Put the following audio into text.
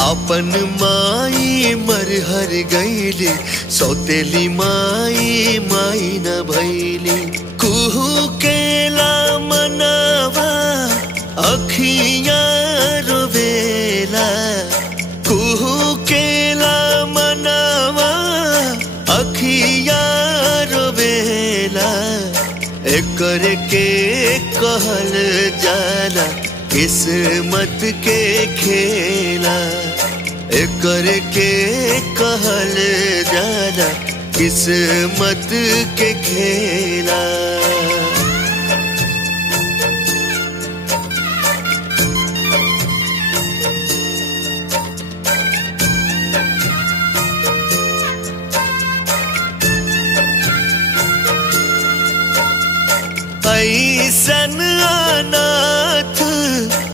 आपन माई मरहर गईली, सौतेली माई माई न भैली। कुहू केला मनवा अखियाँ रोवेला, कुहू केला मनवा अखियाँ रोवेला। एकर के कहल जाला किस्मत के खेला, एकर के कहल जाला किस्मत के खेला। ऐसन अनाथ